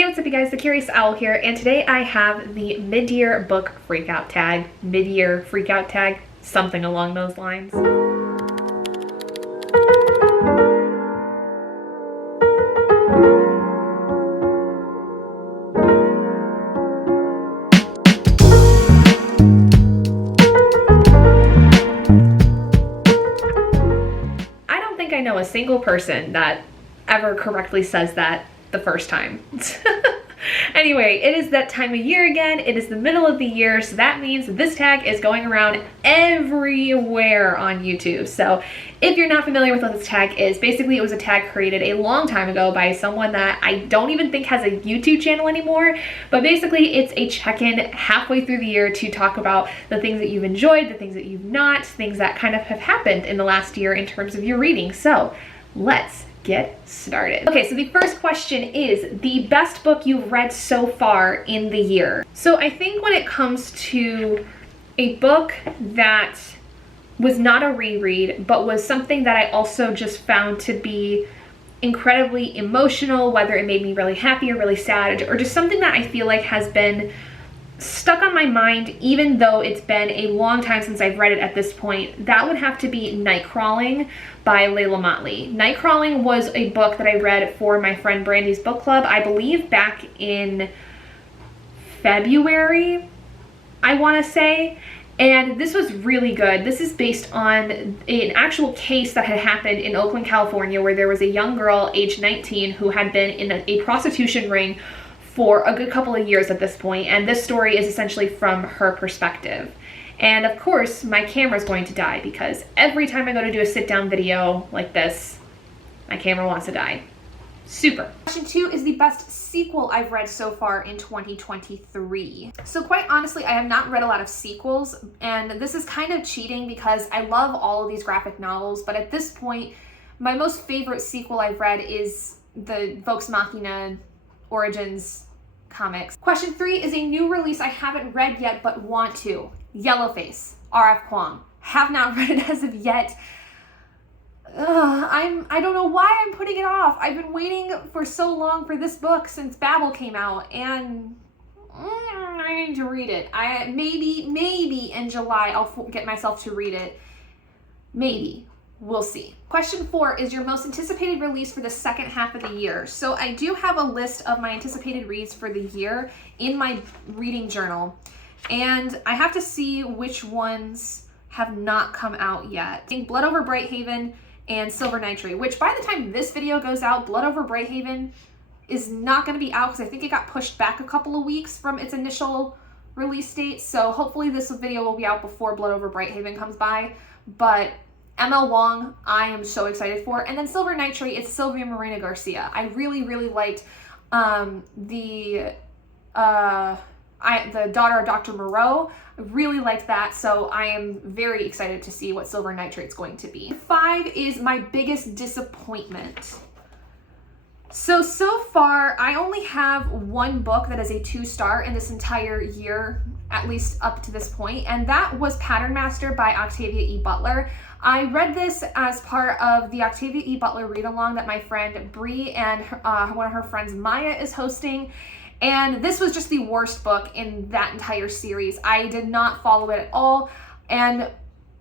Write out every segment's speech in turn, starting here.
Hey, what's up you guys, the Curious Owl here, and today I have the mid-year book freakout tag, mid-year freakout tag, something along those lines. I don't think I know a single person that ever correctly says that the first time. Anyway, it is that time of year again. It is the middle of the year, so that means this tag is going around everywhere on YouTube. So if you're not familiar with what this tag is, basically it was a tag created a long time ago by someone that I don't even think has a YouTube channel anymore. But basically it's a check-in halfway through the year to talk about the things that you've enjoyed, the things that you've not, things that kind of have happened in the last year in terms of your reading. So let's get started. Okay, so the first question is the best book you've read so far in the year. So I think when it comes to a book that was not a reread, but was something that I also just found to be incredibly emotional, whether it made me really happy or really sad, or just something that I feel like has been stuck on my mind even though it's been a long time since I've read it at this point, that would have to be Nightcrawling by Leila Motley. Nightcrawling was a book that I read for my friend Brandy's book club, I believe back in February, I want to say. And this was really good. This is based on an actual case that had happened in Oakland, California, where there was a young girl aged 19 who had been in a prostitution ring for a good couple of years at this point, and this story is essentially from her perspective. And of course, my camera's going to die because every time I go to do a sit-down video like this, my camera wants to die. Super. Question 2 is the best sequel I've read so far in 2023. So quite honestly, I have not read a lot of sequels, and this is kind of cheating because I love all of these graphic novels, but at this point, my most favorite sequel I've read is the Vox Machina Origins comics. Question 3 is a new release I haven't read yet but want to. Yellowface, R.F. Kuang. Have not read it as of yet. I don't know why I'm putting it off. I've been waiting for so long for this book since Babel came out, and I need to read it. Maybe in July I'll get myself to read it. Maybe. We'll see. Question 4 is your most anticipated release for the second half of the year. So I do have a list of my anticipated reads for the year in my reading journal, and I have to see which ones have not come out yet. I think Blood Over Brighthaven and Silver Nitrate, which by the time this video goes out, Blood Over Brighthaven is not going to be out because I think it got pushed back a couple of weeks from its initial release date. So hopefully this video will be out before Blood Over Brighthaven comes by. But ML Wong, I am so excited for. And then Silver Nitrate, it's Sylvia Morena Garcia. I really liked the Daughter of Dr. Moreau. I really liked that, so I am very excited to see what Silver Nitrate's going to be. 5 is my biggest disappointment. So far, I only have one book that is a 2-star in this entire year, at least up to this point, and that was Pattern Master by Octavia E. Butler. I read this as part of the Octavia E. Butler read-along that my friend Bree and one of her friends Maya is hosting, and this was just the worst book in that entire series. I did not follow it at all, and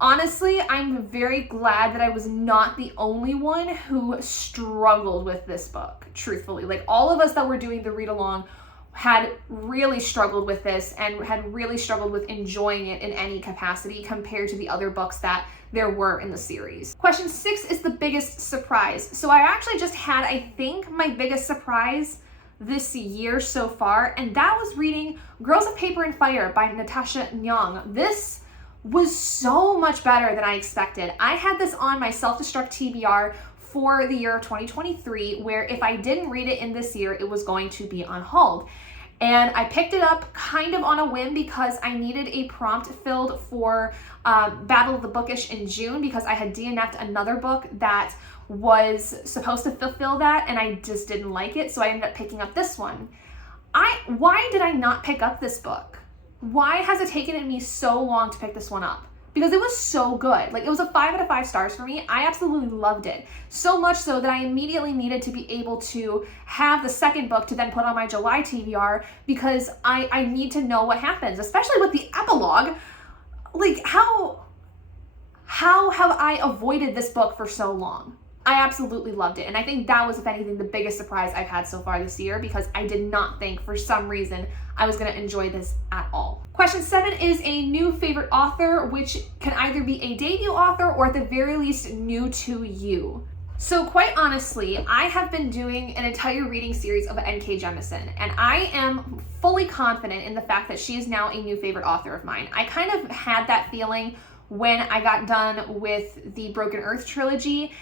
honestly, I'm very glad that I was not the only one who struggled with this book, truthfully. Like, all of us that were doing the read-along had really struggled with this and had really struggled with enjoying it in any capacity compared to the other books that there were in the series. Question 6 is the biggest surprise. So I actually just had, I think, my biggest surprise this year so far, and that was reading Girls of Paper and Fire by Natasha Nyong. This was so much better than I expected. I had this on my self-destruct TBR for the year of 2023, where if I didn't read it in this year, it was going to be on hold. And I picked it up kind of on a whim because I needed a prompt filled for Battle of the Bookish in June, because I had DNF'd another book that was supposed to fulfill that and I just didn't like it, so I ended up picking up this one. Why did I not pick up this book? Why has it taken me so long to pick this one up? because it was so good. Like, it was a 5 out of 5 stars for me. I absolutely loved it. So much so that I immediately needed to be able to have the second book to then put on my July TBR, because I need to know what happens, especially with the epilogue. Like, how have I avoided this book for so long? I absolutely loved it. And I think that was, if anything, the biggest surprise I've had so far this year, because I did not think for some reason I was going to enjoy this at all. Question 7 is a new favorite author, which can either be a debut author or at the very least new to you. So quite honestly, I have been doing an entire reading series of N.K. Jemisin, and I am fully confident in the fact that she is now a new favorite author of mine. I kind of had that feeling when I got done with the Broken Earth trilogy,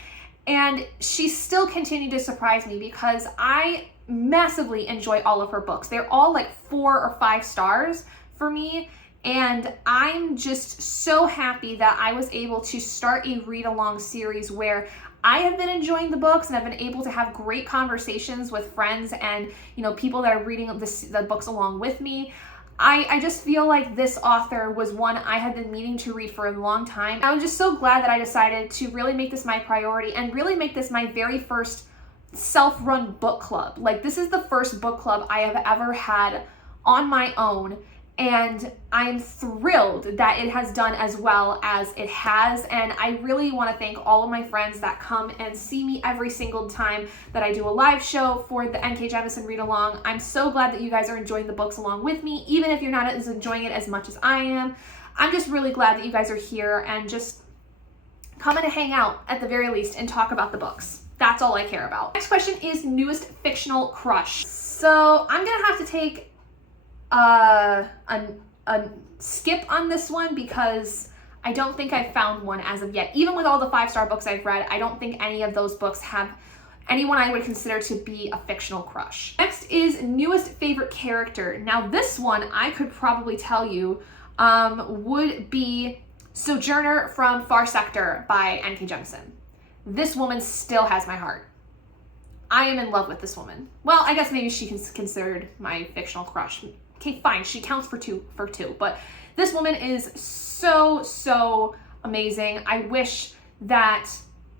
and she still continued to surprise me because I massively enjoy all of her books. They're all like 4 or 5 stars for me, and I'm just so happy that I was able to start a read-along series where I have been enjoying the books and I've been able to have great conversations with friends and, you know, people that are reading the books along with me. I just feel like this author was one I had been meaning to read for a long time. I'm just so glad that I decided to really make this my priority and really make this my very first self-run book club. Like, this is the first book club I have ever had on my own, and I'm thrilled that it has done as well as it has. And I really want to thank all of my friends that come and see me every single time that I do a live show for the N.K. Jemisin read along. I'm so glad that you guys are enjoying the books along with me, even if you're not as enjoying it as much as I am. I'm just really glad that you guys are here and just coming to hang out at the very least and talk about the books. That's all I care about. Next question is newest fictional crush. So I'm gonna have to take a skip on this one because I don't think I've found one as of yet. Even with all the 5-star books I've read, I don't think any of those books have anyone I would consider to be a fictional crush. Next is newest favorite character. Now this one I could probably tell you would be Sojourner from Far Sector by N.K. Jemisin. This woman still has my heart. I am in love with this woman. Well, I guess maybe she can considered my fictional crush. Okay, fine, she counts for two, but this woman is so amazing. I wish that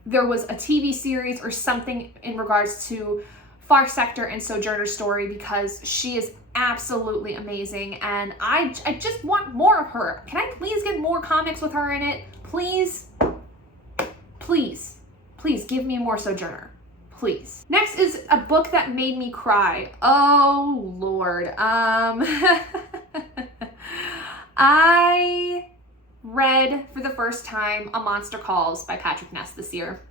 there was a TV series or something in regards to Far Sector and Sojourner's story, because she is absolutely amazing and I just want more of her. Can I please get more comics with her in it? Please give me more Sojourner. Please. Next is a book that made me cry. Oh, Lord. I read for the first time A Monster Calls by Patrick Ness this year.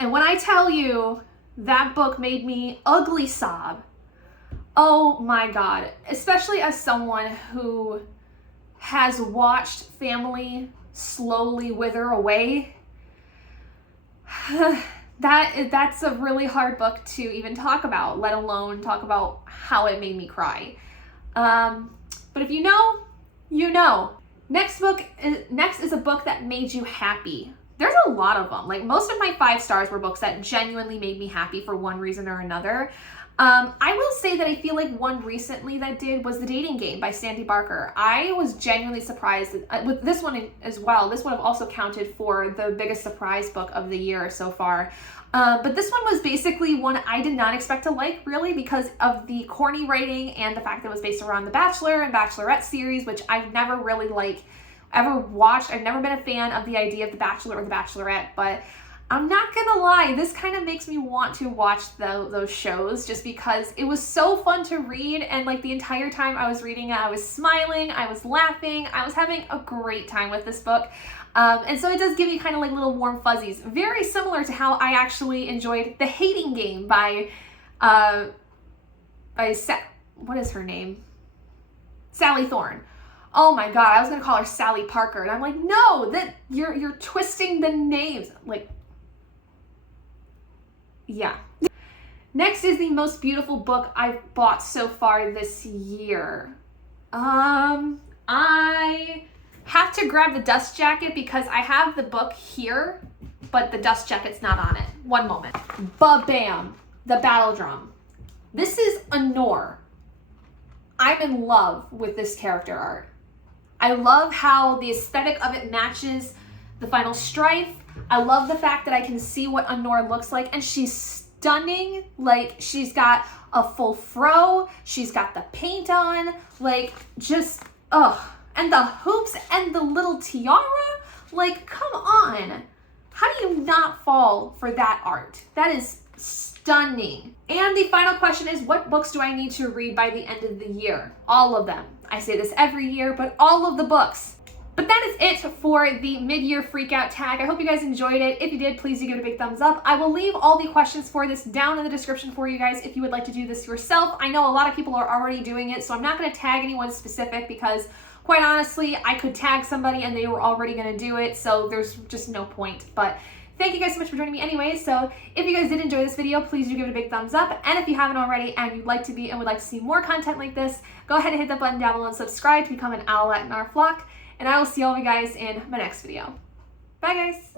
And when I tell you that book made me ugly sob, oh my God, especially as someone who has watched family slowly wither away, that's a really hard book to even talk about, let alone talk about how it made me cry. But if you know, you know. Next is a book that made you happy. There's a lot of them. Like, most of my 5 stars were books that genuinely made me happy for one reason or another. I will say that I feel like one recently that did was The Dating Game by Sandy Barker. I was genuinely surprised with this one as well. This would have also counted for the biggest surprise book of the year so far. But this one was basically one I did not expect to like, really, because of the corny writing and the fact that it was based around the Bachelor and Bachelorette series, which I've never really ever watched. I've never been a fan of the idea of The Bachelor or The Bachelorette, but I'm not gonna lie, this kind of makes me want to watch those shows, just because it was so fun to read, and like the entire time I was reading it, I was smiling, I was laughing, I was having a great time with this book. And so it does give you kind of like little warm fuzzies, very similar to how I actually enjoyed The Hating Game by what is her name? Sally Thorne. Oh my God, I was gonna call her Sally Parker, and I'm like, no, that you're twisting the names. Like, yeah. Next is the most beautiful book I've bought so far this year. I have to grab the dust jacket because I have the book here, but the dust jacket's not on it. One moment. Ba-bam, The Battle Drum. This is Anor. I'm in love with this character art. I love how the aesthetic of it matches the final strife. I love the fact that I can see what Anor looks like, and she's stunning. Like, she's got a full fro, she's got the paint on, like, just, ugh. And the hoops and the little tiara, like, come on. How do you not fall for that art? That is stunning. And the final question is, what books do I need to read by the end of the year? All of them. I say this every year, but all of the books. But that is it for the mid-year freakout tag. I hope you guys enjoyed it. If you did, please do give it a big thumbs up. I will leave all the questions for this down in the description for you guys if you would like to do this yourself. I know a lot of people are already doing it, so I'm not going to tag anyone specific because, quite honestly, I could tag somebody and they were already going to do it, so there's just no point. But thank you guys so much for joining me anyway. So if you guys did enjoy this video, please do give it a big thumbs up. And if you haven't already and you'd like to be and would like to see more content like this, go ahead and hit that button down below and subscribe to become an Owlette in our flock. And I will see all of you guys in my next video. Bye, guys.